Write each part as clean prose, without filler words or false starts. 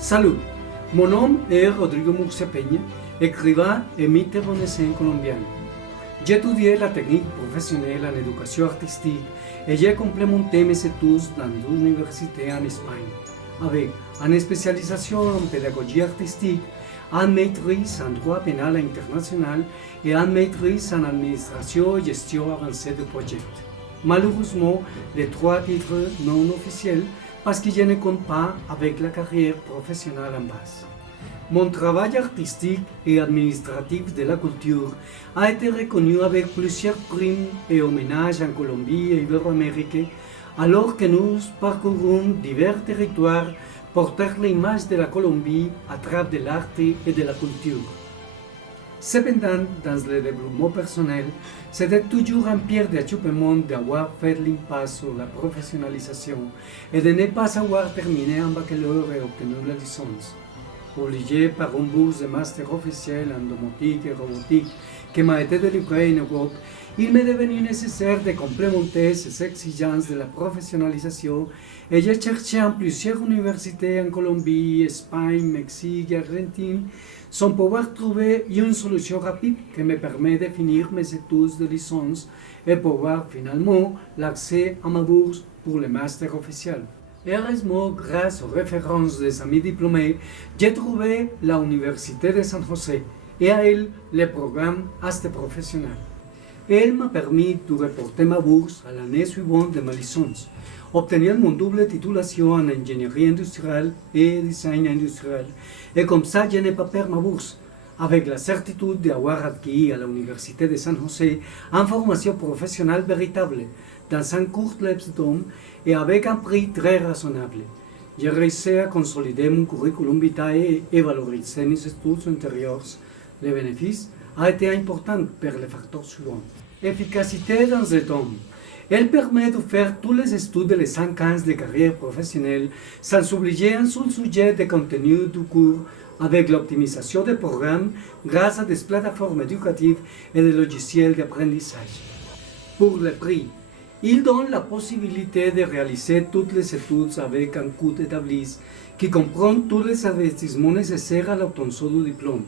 Salut, mon nom est Rodrigo Murcia Peña, écrivain et metteur en scène colombian. J'ai étudié la technique professionnelle en éducation artistique et j'ai complémenté mes études dans deux universités en Espagne, avec une spécialisation en pédagogie artistique, une maîtrise en droit pénal international et une maîtrise en administration et gestion avancée de projets. Malheureusement, les trois titres non officiels parce que je ne compte pas avec la carrière professionnelle en base. Mon travail artistique et administratif de la culture a été reconnu avec plusieurs primes et hommages en Colombie et Iberoamérique, alors que nous parcourons divers territoires portant l'image de la Colombie à travers de l'art et de la culture. Cependant, dans le développement personnel, c'était toujours un pierre d'achoppement d'avoir fait l'impasse sur la professionnalisation et de ne pas avoir terminé un baccalauréat et obtenu la licence. Obligé par une bourse de master officiel en domotique et robotique qui m'a été délivrée en Europe, il m'est devenu nécessaire de complémenter ces exigences de la professionnalisation et j'ai cherché en plusieurs universités en Colombie, Espagne, Mexique et Argentine sans pouvoir trouver une solution rapide qui me permet de finir mes études de licence et pouvoir finalement l'accès à ma bourse pour le master officiel. Heureusement, grâce aux références des amis diplômés, j'ai trouvé l'Université de San José et à elle le programme Aste Professionnel. Elle m'a permis de reporter ma bourse à l'année suivante de ma licence, obtenir mon double titulation en ingénierie industrielle et design industriel, et comme ça je n'ai pas perdu ma bourse, avec la certitude d'avoir acquis à l'Université de San José une formation professionnelle véritable, dans un court laps de temps et avec un prix très raisonnable. J'ai réussi à consolider mon curriculum vitae et valoriser mes études antérieures. Le bénéfice a été important pour les facteurs suivants. Efficacité dans le temps. Elle permet de faire tous les études de les 5 ans de carrière professionnelle sans oublier un seul sujet de contenu du cours avec l'optimisation des programmes grâce à des plateformes éducatives et des logiciels d'apprentissage. Pour le prix, il donne la possibilité de réaliser toutes les études avec un coût établi qui comprend tous les investissements nécessaires à l'obtention du diplôme.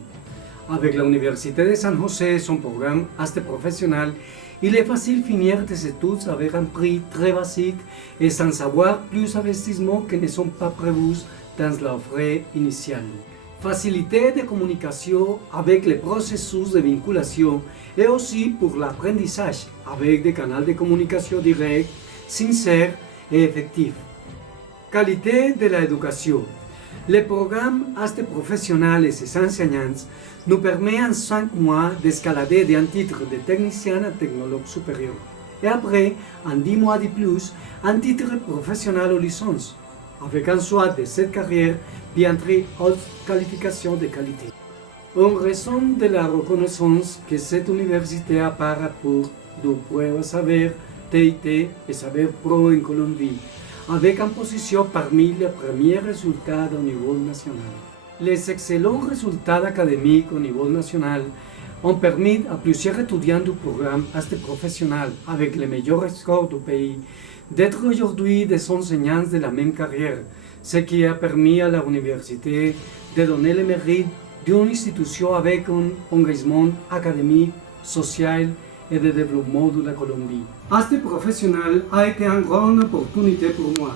Avec l'Université de San José et son programme Aste Professionnel, il est facile de finir des études avec un prix très basique et sans avoir plus d'investissements qui ne sont pas prévus dans l'offre initiale. Facilité de communication avec les processus de vinculation et aussi pour l'apprentissage avec des canaux de communication directs, sincères et effectifs. Qualité de l'éducation. Le programme Aste Professionnel et ses enseignants nous permet en 5 mois d'escalader d'un titre de technicien à technologue supérieur. Et après, en 10 mois de plus, un titre professionnel ou licence, avec un choix de cette carrière bien très haute qualification de qualité. En raison de la reconnaissance que cette université a par rapport de preuves savoir, TIT et savoir pro en Colombie, avec une position parmi les premiers résultats au niveau national. Les excellents résultats académiques au niveau national ont permis à plusieurs étudiants du programme Aste Professionnel avec les meilleurs scores du pays d'être aujourd'hui des enseignants de la même carrière, ce qui a permis à l'université de donner le mérite d'une institution avec un engagement académique, social et de développement de la Colombie. Aste Professionnel a été une grande opportunité pour moi.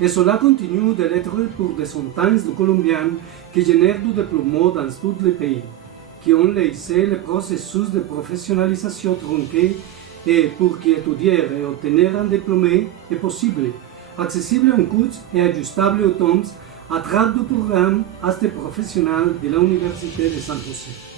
Et cela continue de l'être pour des centaines de Colombiens qui génèrent du développement dans tout le pays, qui ont laissé le processus de professionnalisation tronqué et pour qui étudier et obtenir un diplôme est possible, accessible en coût et ajustable au temps à travers du programme Aste Professionnel de l'Université de San José.